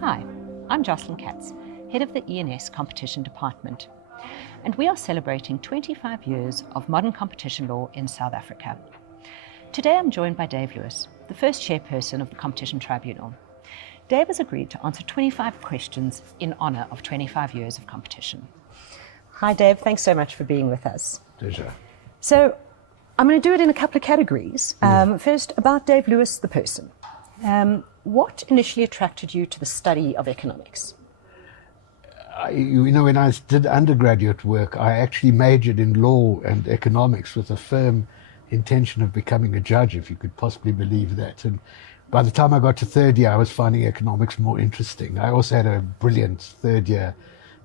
Hi, I'm Jocelyn Katz, head of the E&S Competition Department, and we are celebrating 25 years of modern competition law in South Africa. Today I'm joined by Dave Lewis, the first chairperson of the Competition Tribunal. Dave has agreed to answer 25 questions in honour of 25 years of competition. Hi Dave, thanks so much for being with us. Pleasure. So I'm going to do it in a couple of categories. First, about Dave Lewis, the person. What initially attracted you to the study of economics? When I did undergraduate work, I actually majored in law and economics with a firm intention of becoming a judge, if you could possibly believe that. And by the time I got to third year, I was finding economics more interesting. I also had a brilliant third year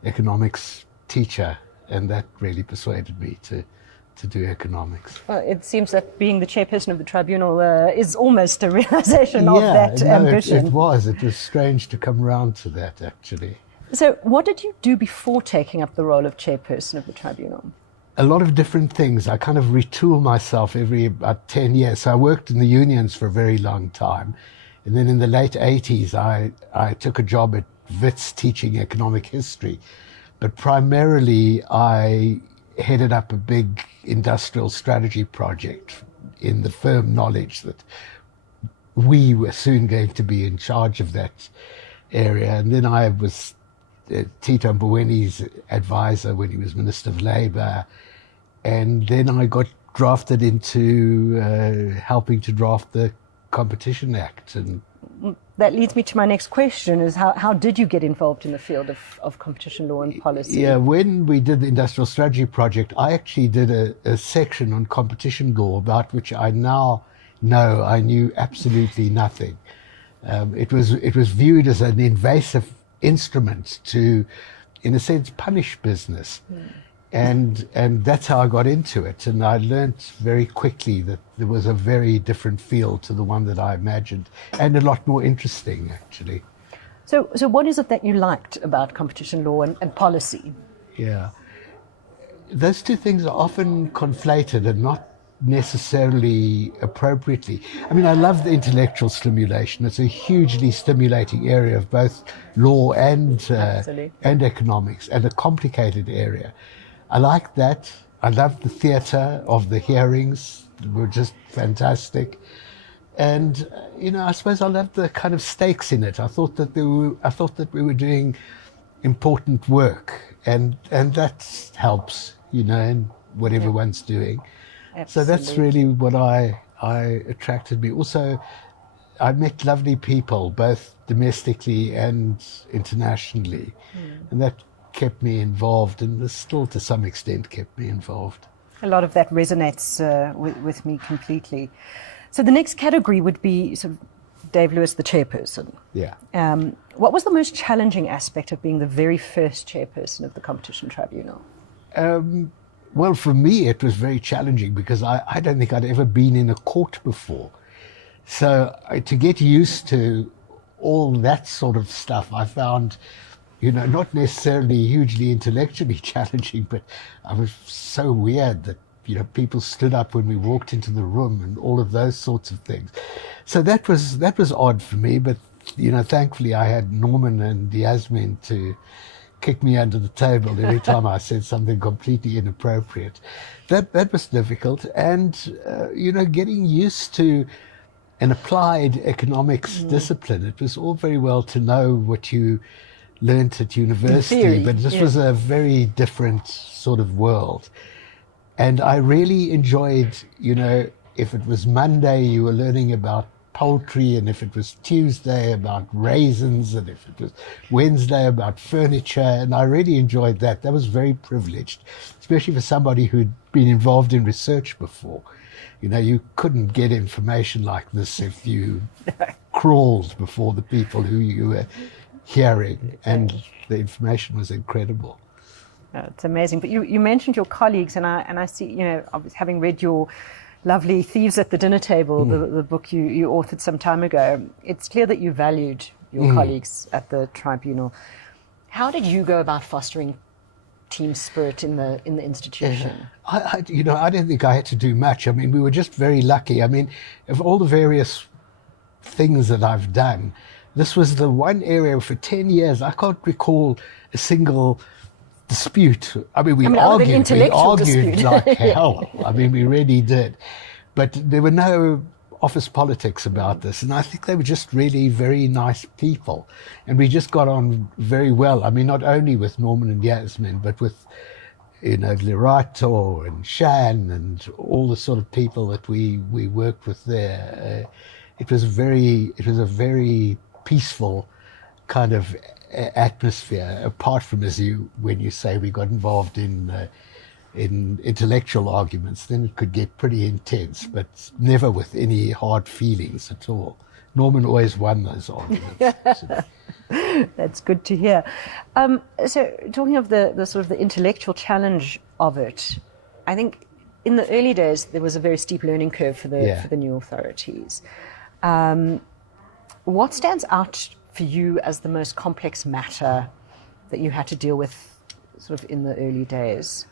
economics teacher, and that really persuaded me to do economics. Well, it seems that being the chairperson of the tribunal is almost a realization of that ambition. It was strange to come around to that, actually. So what did you do before taking up the role of chairperson of the tribunal? A lot of different things. I kind of retool myself every about 10 years. So I worked in the unions for a very long time. And then in the late 80s, I took a job at Wits teaching economic history. But primarily, I headed up a big industrial strategy project in the firm knowledge that we were soon going to be in charge of that area. And then I was Tito Mbowene's advisor when he was Minister of Labour. And then I got drafted into helping to draft the Competition Act. And that leads me to my next question, is how did you get involved in the field of competition law and policy? Yeah, when we did the Industrial Strategy Project, I actually did a section on competition law about which I now know I knew absolutely nothing. It was viewed as an invasive instrument to, in a sense, punish business. And that's how I got into it. And I learned very quickly that there was a very different feel to the one that I imagined, and a lot more interesting, actually. So what is it that you liked about competition law and policy? Yeah. Those two things are often conflated and not necessarily appropriately. I mean, I love the intellectual stimulation. It's a hugely stimulating area of both law and economics, and a complicated area. I like that. I love the theatre of the hearings. They were just fantastic. And, I suppose I loved the kind of stakes in it. I thought that we were doing important work, and that helps, in whatever one's doing. Absolutely. So that's really what I attracted me. Also, I met lovely people, both domestically and internationally. And that kept me involved, and still to some extent kept me involved. A lot of that resonates with me completely. So the next category would be sort of Dave Lewis, the chairperson. Yeah. What was the most challenging aspect of being the very first chairperson of the Competition Tribunal? Well, for me, it was very challenging because I don't think I'd ever been in a court before. So to get used to all that sort of stuff, I found, not necessarily hugely intellectually challenging, but I was so weird that, people stood up when we walked into the room and all of those sorts of things. So that was odd for me, but, thankfully I had Norman and Yasmin to kick me under the table every time I said something completely inappropriate. That was difficult. And, getting used to an applied economics discipline, it was all very well to know what you learnt at university, but this was a very different sort of world. And I really enjoyed, if it was Monday, you were learning about poultry, and if it was Tuesday about raisins, and if it was Wednesday about furniture, and I really enjoyed that. That was very privileged, especially for somebody who'd been involved in research before. You couldn't get information like this if you crawled before the people who you were hearing, and the information was incredible. It's amazing. But you mentioned your colleagues, and I see, having read your lovely Thieves at the Dinner Table, the book you authored some time ago, it's clear that you valued your colleagues at the tribunal. How did you go about fostering team spirit in the institution? I don't think I had to do much. I mean, we were just very lucky. I mean, of all the various things that I've done, this was the one area for 10 years. I can't recall a single dispute. I mean, we argued dispute. like hell. I mean, we really did. But there were no office politics about this. And I think they were just really very nice people. And we just got on very well. I mean, not only with Norman and Yasmin, but with, Lerato and Shan and all the sort of people that we worked with there. It was a very peaceful kind of atmosphere, apart from when you say we got involved in intellectual arguments, then it could get pretty intense, but never with any hard feelings at all. Norman always won those arguments. That's good to hear. So talking of the sort of the intellectual challenge of it, I think in the early days there was a very steep learning curve for the new authorities. What stands out for you as the most complex matter that you had to deal with sort of in the early days?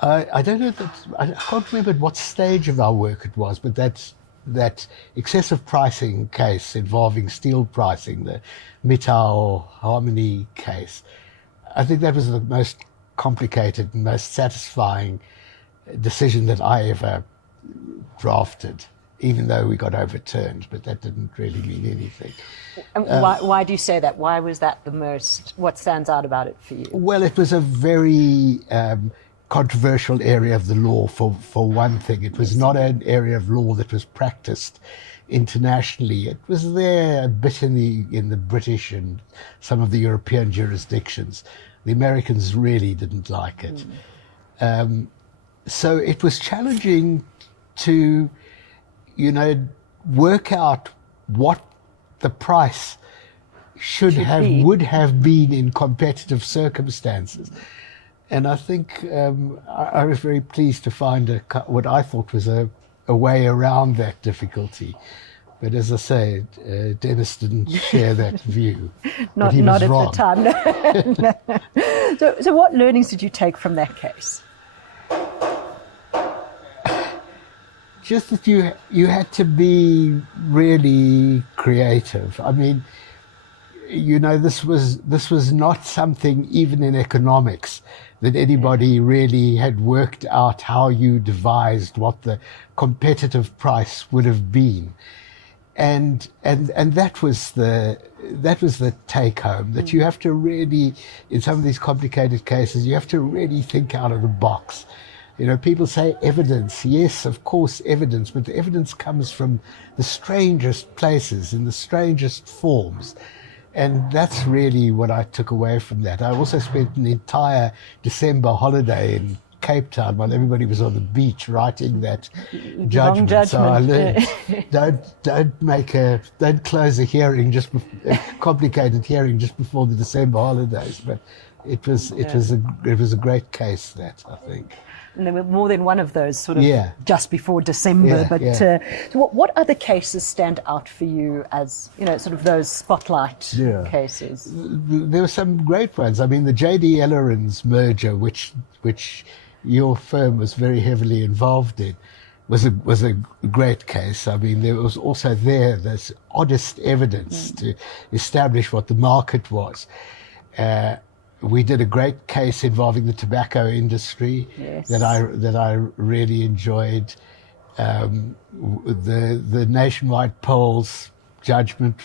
I don't know I can't remember at what stage of our work it was, but that excessive pricing case involving steel pricing, the Mittal Harmony case, I think that was the most complicated and most satisfying decision that I ever drafted, even though we got overturned, but that didn't really mean anything. And why do you say that? Why was that what stands out about it for you? Well, it was a very controversial area of the law, for one thing. It was not an area of law that was practiced internationally. It was there a bit in the British and some of the European jurisdictions. The Americans really didn't like it. So it was challenging to, work out what the price would have been in competitive circumstances. And I think I was very pleased to find what I thought was a way around that difficulty. But as I say, Dennis didn't share that view. Not at the time. No. So what learnings did you take from that case? Just that you had to be really creative. I mean, this was not something, even in economics, that anybody really had worked out how you devised what the competitive price would have been. And that was the take home, that you have to really, in some of these complicated cases, you have to really think out of the box. People say evidence. Yes, of course, evidence, but the evidence comes from the strangest places, in the strangest forms. And that's really what I took away from that. I also spent an entire December holiday in Cape Town while everybody was on the beach writing that judgment. So I learned, don't close a hearing, a complicated hearing just before the December holidays. But it was a great case, that, I think. And there were more than one of those sort of just before December. So what other cases stand out for you as, sort of those spotlight cases? There were some great ones. I mean, the J.D. Elleren's merger, which your firm was very heavily involved in, was a great case. I mean, there was also this honest evidence to establish what the market was. We did a great case involving the tobacco industry that I really enjoyed. The nationwide polls judgment,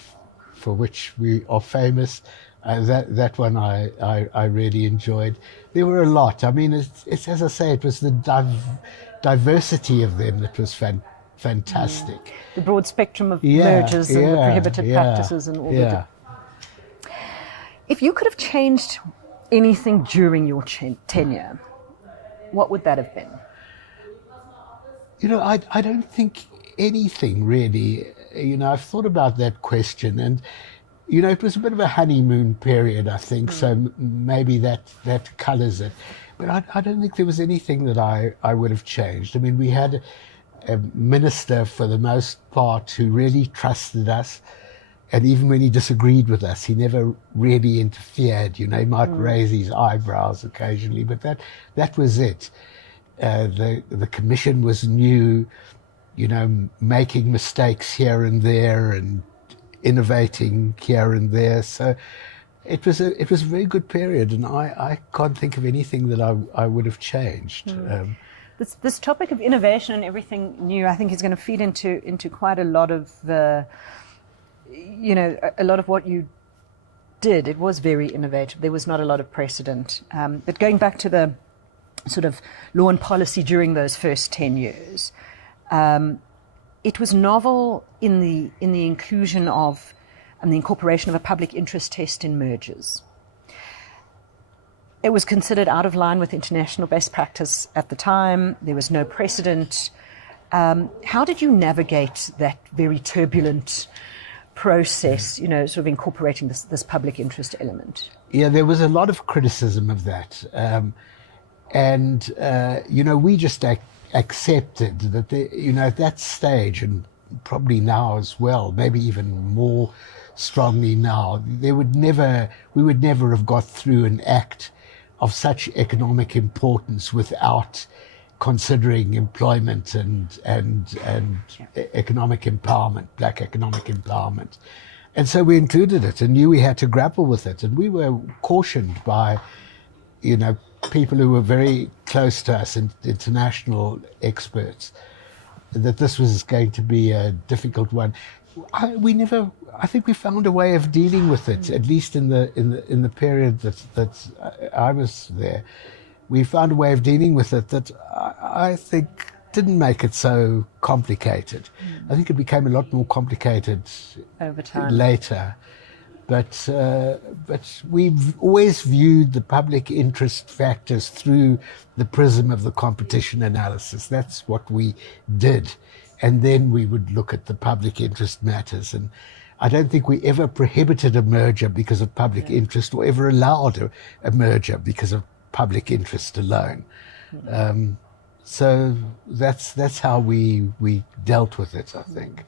for which we are famous, that one I really enjoyed. There were a lot. I mean, it's as I say, it was the diversity of them that was fantastic. The broad spectrum of mergers and the prohibited practices and all that. If you could have changed anything during your tenure, what would that have been? I don't think anything really. I've thought about that question, and it was a bit of a honeymoon period, I think, so maybe that colours it. But I don't think there was anything that I would have changed. I mean, we had a minister, for the most part, who really trusted us. And even when he disagreed with us, he never really interfered. He might raise his eyebrows occasionally, but that was it. The commission was new, making mistakes here and there, and innovating here and there. So it was a very good period, and I can't think of anything that I would have changed. This topic of innovation and everything new, I think, is going to feed into quite a lot of a lot of what you did. It was very innovative. There was not a lot of precedent. But going back to the sort of law and policy during those first 10 years, it was novel in the inclusion of and the incorporation of a public interest test in mergers. It was considered out of line with international best practice at the time. There was no precedent. How did you navigate that very turbulent process, sort of incorporating this public interest element? Yeah, there was a lot of criticism of that. We just accepted that, at that stage, and probably now as well, maybe even more strongly now, we would never have got through an act of such economic importance without considering employment and economic empowerment, black economic empowerment. And so we included it and knew we had to grapple with it. And we were cautioned by, people who were very close to us, and international experts, that this was going to be a difficult one. I think we found a way of dealing with it, at least in the period that I was there. We found a way of dealing with it that I think didn't make it so complicated. I think it became a lot more complicated over time later. But we've always viewed the public interest factors through the prism of the competition analysis. That's what we did. And then we would look at the public interest matters. And I don't think we ever prohibited a merger because of public interest, or ever allowed a merger because of public interest alone. So that's how we dealt with it, I think.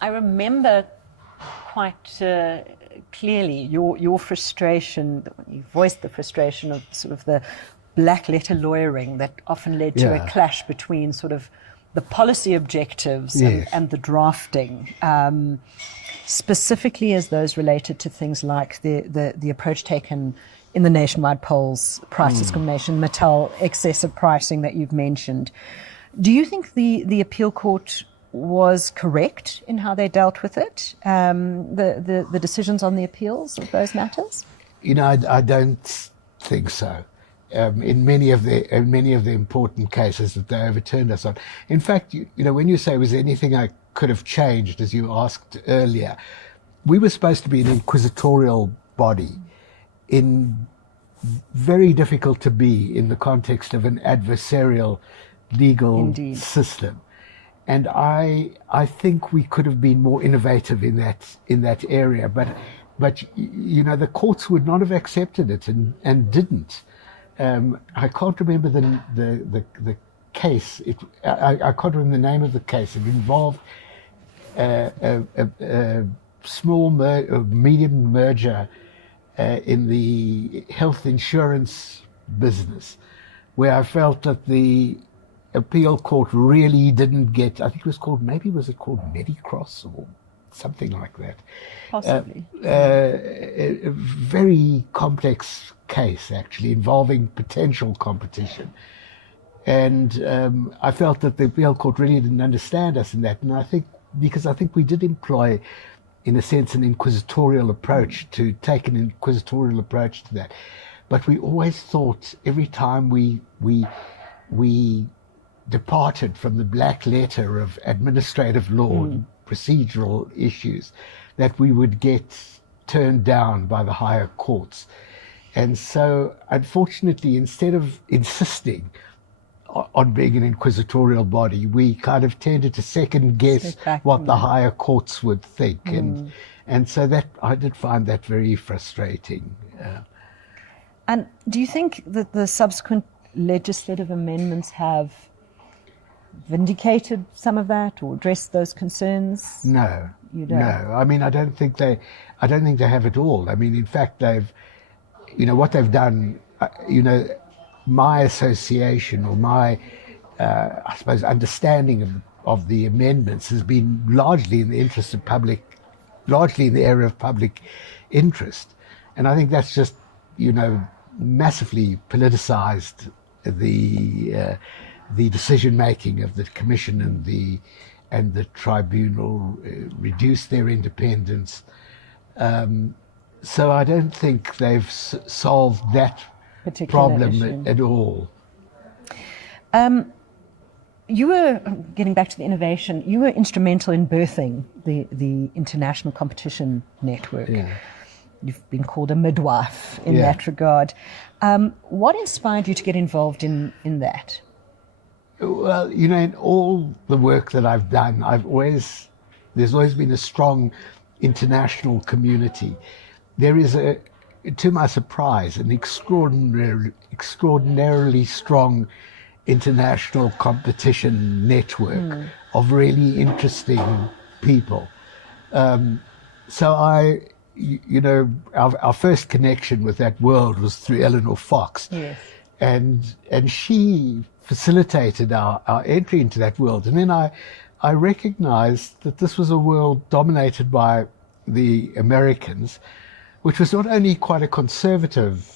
I remember quite clearly your frustration. You voiced the frustration of sort of the black letter lawyering that often led to a clash between sort of the policy objectives and the drafting, specifically as those related to things like the approach taken in the nationwide polls, price discrimination, Mattel excessive pricing that you've mentioned. Do you think the appeal court was correct in how they dealt with it, the decisions on the appeals of those matters? I don't think so. In many of the important cases that they overturned us on. In fact, when you say, was there anything I could have changed, as you asked earlier, we were supposed to be an inquisitorial body, very difficult to be in the context of an adversarial legal system. And I think we could have been more innovative in that area, but the courts would not have accepted it and didn't. I can't remember the case. I can't remember the name of the case. It involved a small medium merger in the health insurance business, where I felt that the appeal court really didn't get. I think it was called Medicross or something like that. Possibly. A very complex case, actually, involving potential competition. And I felt that the appeal court really didn't understand us in that. And I think we did employ, in a sense, an inquisitorial approach to that. But we always thought, every time we departed from the black letter of administrative law and procedural issues, that we would get turned down by the higher courts. And so, unfortunately, instead of insisting on being an inquisitorial body, we kind of tended to second guess what the higher courts would think. And so that I did find that very frustrating. And do you think that the subsequent legislative amendments have vindicated some of that or addressed those concerns? No, you don't. No. I mean, I don't think they have at all. I mean, in fact, what they've done. My association or my, I suppose, understanding of the amendments has been largely in the interest of public largely in the area of public interest. And I think that's just, massively politicized the decision making of the commission and the tribunal, reduced their independence. So I don't think they've solved that particular problem issue at all. You were, getting back to the innovation, you were instrumental in birthing the International Competition Network. Yeah. You've been called a midwife in that regard. What inspired you to get involved in that? Well, in all the work that I've done, there's always been a strong international community. There is to my surprise, an extraordinarily strong international competition network of really interesting people. So our first connection with that world was through Eleanor Fox. Yes. And she facilitated our entry into that world. And then I recognized that this was a world dominated by the Americans, which was not only quite a conservative,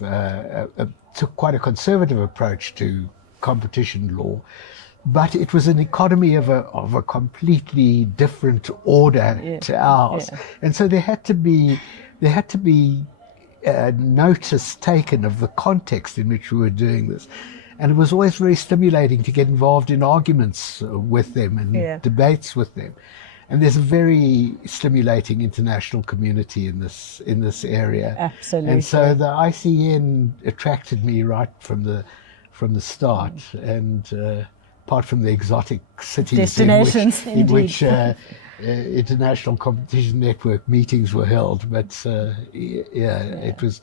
took quite a conservative approach to competition law, but it was an economy of a completely different order to ours. Yeah. And so there had to be notice taken of the context in which we were doing this. And it was always very stimulating to get involved in arguments with them and debates with them. And there's a very stimulating international community in this area. Absolutely. And so the ICN attracted me right from the start. And apart from the exotic cities destinations in which International Competition Network meetings were held, but it was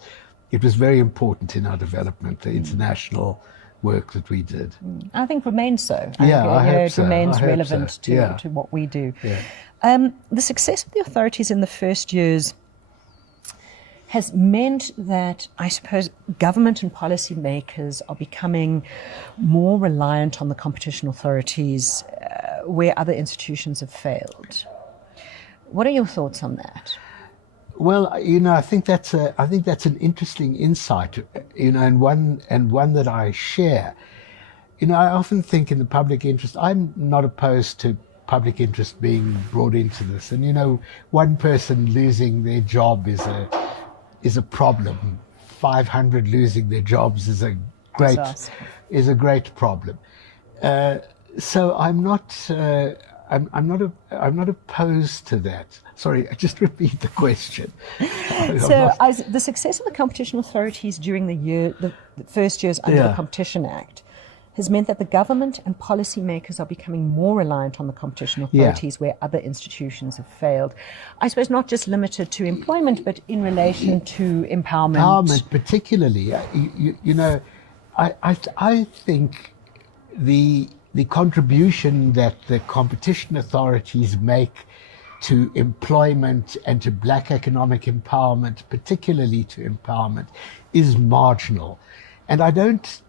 very important in our development, the international work that we did. I think remains so. It remains relevant to what we do. Yeah. The success of the authorities in the first years has meant that, I suppose, government and policy makers are becoming more reliant on the competition authorities where other institutions have failed. What are your thoughts on that? Well, I think that's an interesting insight, and one that I share. I often think in the public interest, I'm not opposed to public interest being brought into this. And one person losing their job is a problem. 500 losing their jobs is a great problem. So I'm not opposed to that. Sorry, just repeat the question. The success of the competition authorities during the first years under the Competition Act has meant that the government and policymakers are becoming more reliant on the competition authorities where other institutions have failed. I suppose not just limited to employment, but in relation to empowerment. Empowerment particularly. I think the contribution that the competition authorities make to employment and to black economic empowerment, particularly to empowerment, is marginal. And I don't,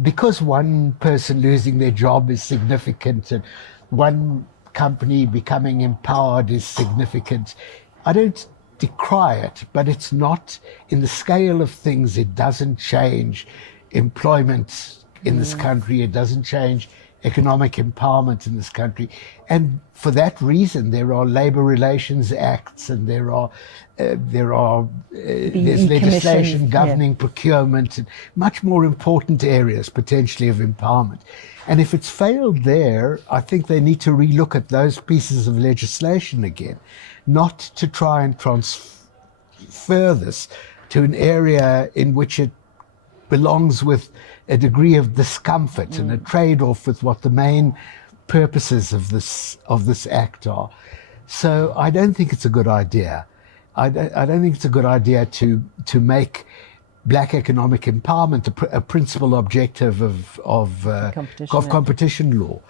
because one person losing their job is significant and one company becoming empowered is significant, I don't decry it, but it's not, in the scale of things, it doesn't change employment in this country, it doesn't change economic empowerment in this country. And for that reason, there are labor relations acts and there's legislation governing procurement and much more important areas potentially of empowerment. And if it's failed there, I think they need to relook at those pieces of legislation again, not to try and transfer this to an area in which it belongs with a degree of discomfort and a trade-off with what the main purposes of this act are. So I don't think it's a good idea. I don't think it's a good idea to make black economic empowerment a principal objective of competition law.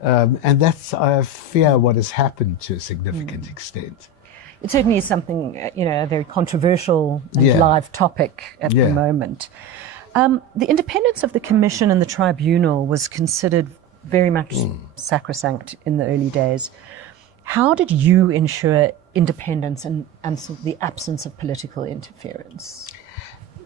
And that's, I fear, what has happened to a significant extent. It certainly is something, a very controversial and live topic at the moment. The independence of the Commission and the Tribunal was considered very much sacrosanct in the early days. How did you ensure independence and sort of the absence of political interference?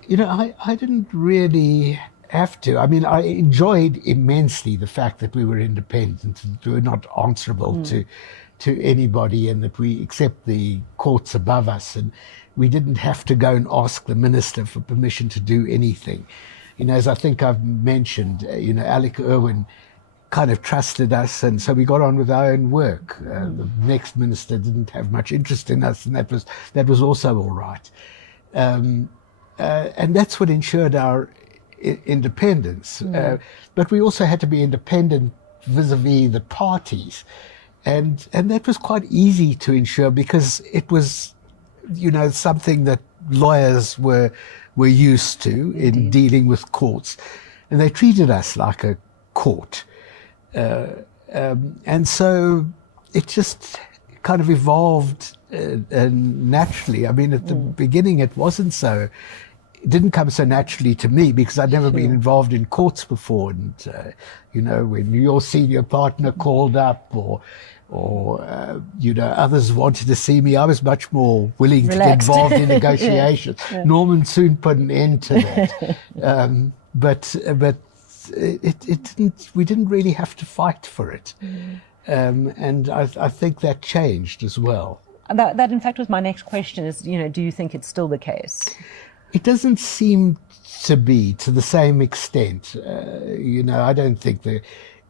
You know, I didn't really have to. I mean, I enjoyed immensely the fact that we were independent, that we were not answerable to anybody, and that we accept the courts above us, and we didn't have to go and ask the minister for permission to do anything. You know, as I think I've mentioned, you know, Alec Irwin kind of trusted us, and so we got on with our own work. The next minister didn't have much interest in us, and that was also all right. And that's what ensured our independence. But we also had to be independent vis-a-vis the parties, and that was quite easy to ensure, because it was, you know, something that lawyers were used to in dealing with courts, and they treated us like a court. And so it just kind of evolved naturally. I mean, at the beginning, it didn't come so naturally to me, because I'd never been involved in courts before. And, you know, when your senior partner called up, or you know, others wanted to see me, I was much more willing to get involved in negotiations. Yeah. Norman soon put an end to that. But we didn't really have to fight for it. And I think that changed as well. That in fact was my next question, is, you know, do you think it's still the case? It doesn't seem to be to the same extent. You know, I don't think the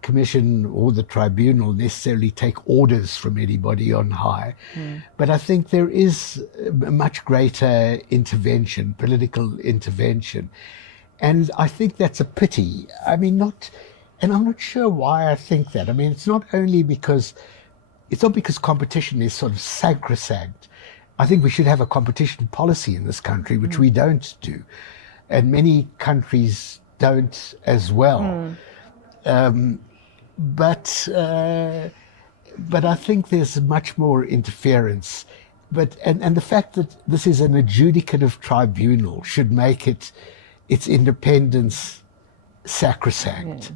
Commission or the Tribunal necessarily take orders from anybody on high. But I think there is a much greater intervention, political intervention. And I think that's a pity. I mean, and I'm not sure why I think that. I mean, it's not because competition is sort of sacrosanct. I think we should have a competition policy in this country, which we don't do. And many countries don't as well. But I think there's much more interference. And the fact that this is an adjudicative tribunal should make its independence sacrosanct.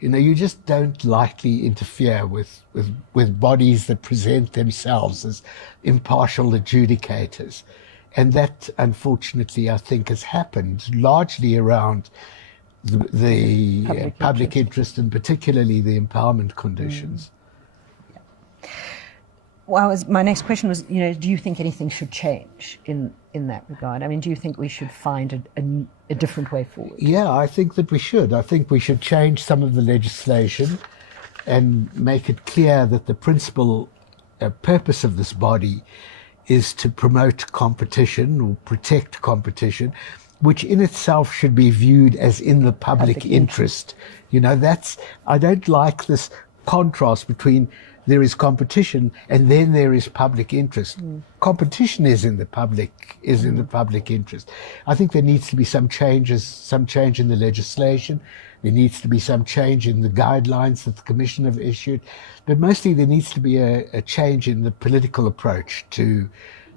You know, you just don't lightly interfere with bodies that present themselves as impartial adjudicators. And that, unfortunately, I think has happened largely around the public interest, and particularly the empowerment conditions. Well, my next question was, you know, do you think anything should change in that regard? I mean, do you think we should find a different way forward? Yeah, I think that we should. I think we should change some of the legislation and make it clear that the principal purpose of this body is to promote competition or protect competition, which in itself should be viewed as in the public interest. You know, I don't like this contrast between there is competition and then there is public interest. Competition is in the public interest. I think there needs to be some change in the legislation. There needs to be some change in the guidelines that the Commission have issued, but mostly there needs to be a change in the political approach to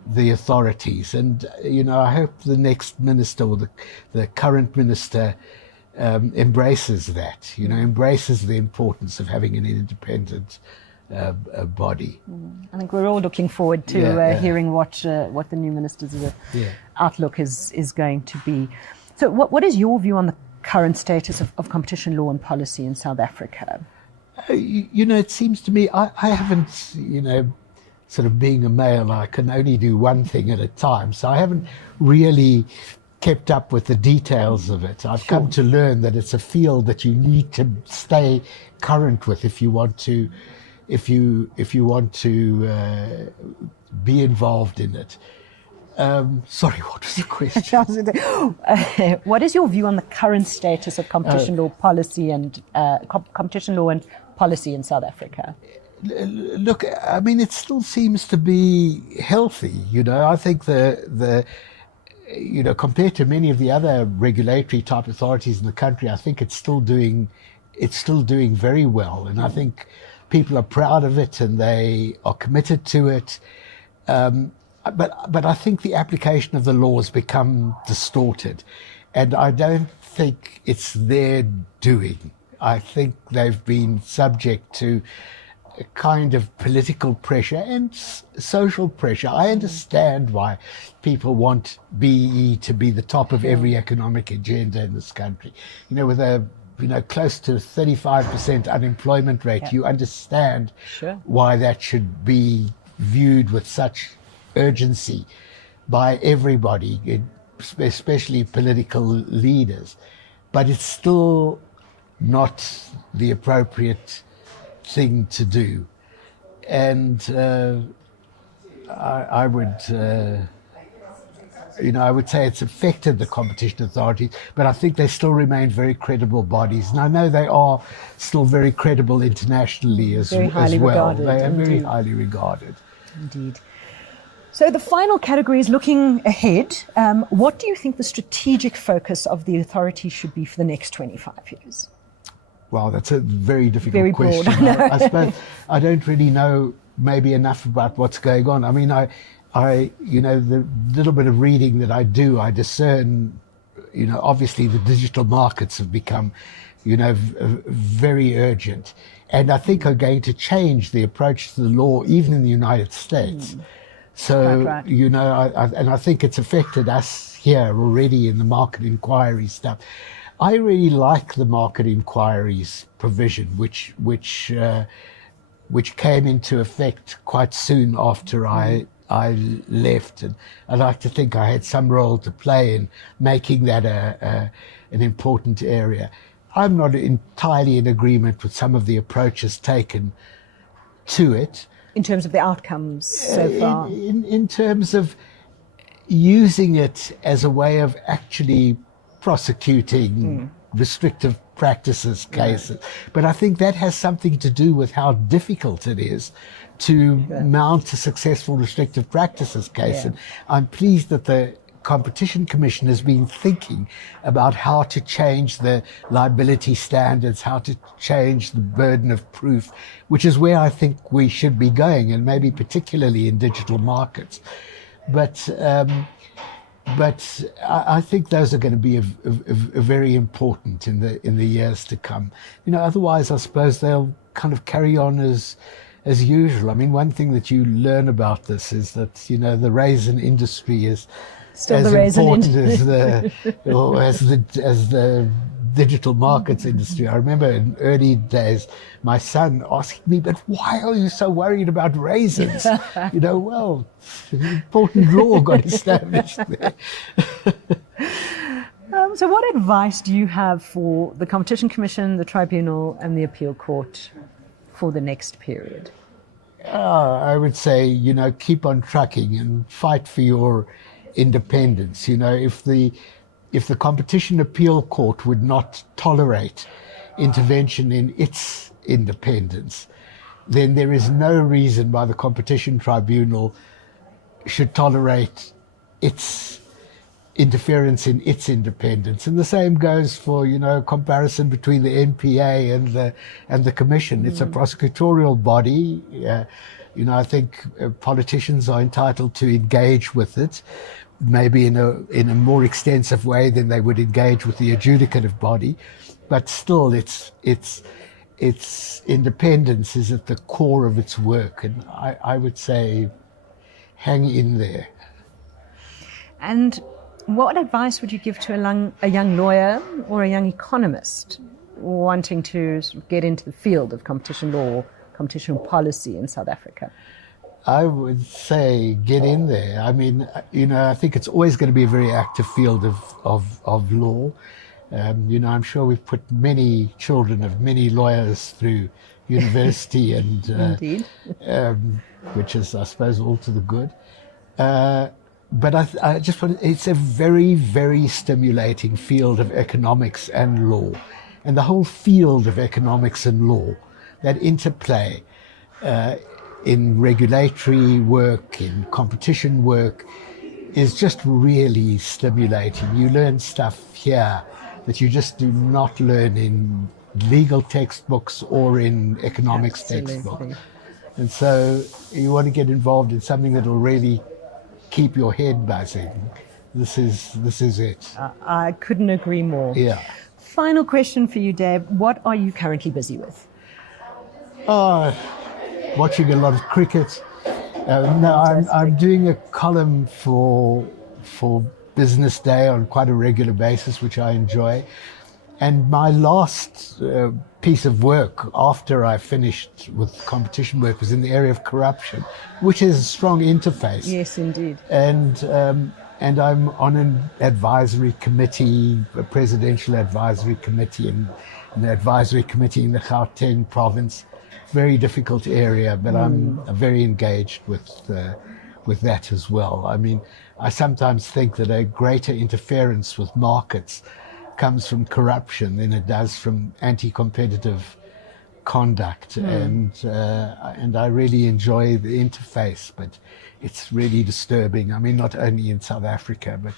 the authorities. And, you know, I hope the next minister or the current minister embraces that, you know, embraces the importance of having an independent body. I think we're all looking forward to hearing what the new minister's outlook is going to be. So what is your view on the current status of competition law and policy in South Africa? You know, it seems to me, I haven't, you know, sort of being a male, I can only do one thing at a time. So I haven't really kept up with the details of it. I've come to learn that it's a field that you need to stay current with if you want to be involved in it. Sorry, what was the question? What is your view on the current status of competition law policy and competition law and policy in South Africa? Look, I mean, it still seems to be healthy. You know, I think you know, compared to many of the other regulatory type authorities in the country, I think it's still doing very well, and I think people are proud of it and they are committed to it. But I think the application of the law has become distorted, and I don't think it's their doing. I think they've been subject to kind of political pressure and social pressure. I understand why people want BE to be the top of every economic agenda in this country. You know, with a close to 35% unemployment rate, you understand why that should be viewed with such urgency by everybody, especially political leaders. But it's still not the appropriate thing to do. And I would say it's affected the competition authorities, but I think they still remain very credible bodies. And I know they are still very credible internationally as well. Regarded, they are very highly regarded. Indeed. So the final category is looking ahead. What do you think the strategic focus of the authority should be for the next 25 years? Well, that's a very difficult question. I suppose I don't really know maybe enough about what's going on. I mean, the little bit of reading that I do, I discern, obviously the digital markets have become, very urgent, and I think are going to change the approach to the law, even in the United States. So, right. And I think it's affected us here already in the market inquiry stuff. I really like the market inquiries provision, which came into effect quite soon after I left, and I like to think I had some role to play in making that an important area. I'm not entirely in agreement with some of the approaches taken to it. In terms of the outcomes so far? In terms of using it as a way of actually prosecuting restrictive practices cases. But I think that has something to do with how difficult it is to mount a successful restrictive practices case. And I'm pleased that the Competition Commission has been thinking about how to change the liability standards, how to change the burden of proof, which is where I think we should be going, and maybe particularly in digital markets. But I think those are going to be very important in the years to come. Otherwise, I suppose they'll kind of carry on as usual. I mean, one thing that you learn about this is that the raisin industry is still as important as the digital markets industry. I remember in early days, my son asking me, "But why are you so worried about raisins?" Well, important law got established there. So what advice do you have for the Competition Commission, the Tribunal and the Appeal Court for the next period? I would say, keep on trucking and fight for your independence. If the Competition Appeal Court would not tolerate intervention in its independence, then there is no reason why the Competition Tribunal should tolerate its interference in its independence. And the same goes for, comparison between the NPA and the Commission. It's a prosecutorial body. I think politicians are entitled to engage with it, maybe in a more extensive way than they would engage with the adjudicative body, but still its independence is at the core of its work, and I would say hang in there. And what advice would you give to a young lawyer or a young economist wanting to sort of get into the field of competition law, competition policy in South Africa? I would say get in there. I mean, I think it's always going to be a very active field of law. I'm sure we've put many children of many lawyers through university, and Indeed. Which is, I suppose, all to the good. But I just want it's a very, very stimulating field of economics and law, and the whole field of economics and law, that interplay in regulatory work, in competition work, is just really stimulating. You learn stuff here that you just do not learn in legal textbooks or in economics textbooks. And so you want to get involved in something that will really keep your head buzzing. This is it. I couldn't agree more. Yeah. Final question for you, Dave. What are you currently busy with? watching a lot of cricket. No, I'm doing a column for Business Day on quite a regular basis, which I enjoy. And my last piece of work after I finished with competition work was in the area of corruption, which is a strong interface. Yes, indeed. And I'm on an advisory committee, a presidential advisory committee, and an advisory committee in the Gauteng province. Very difficult area, but I'm very engaged with that as well. I mean, I sometimes think that a greater interference with markets comes from corruption than it does from anti-competitive conduct, and I really enjoy the interface, but it's really disturbing. I mean, not only in South Africa, but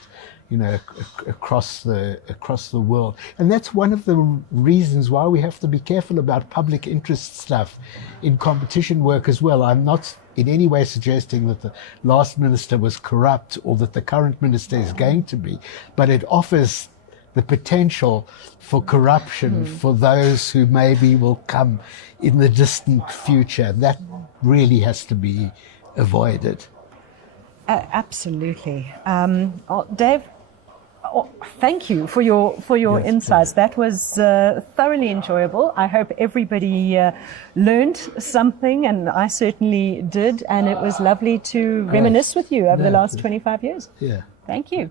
across the world. And that's one of the reasons why we have to be careful about public interest stuff in competition work as well. I'm not in any way suggesting that the last minister was corrupt or that the current minister is going to be, but it offers the potential for corruption for those who maybe will come in the distant future. That really has to be avoided. Absolutely. Dave, thank you for your insights. That was thoroughly enjoyable. I hope everybody learned something, and I certainly did. And it was lovely to reminisce with you over the last 25 years. Yeah. Thank you.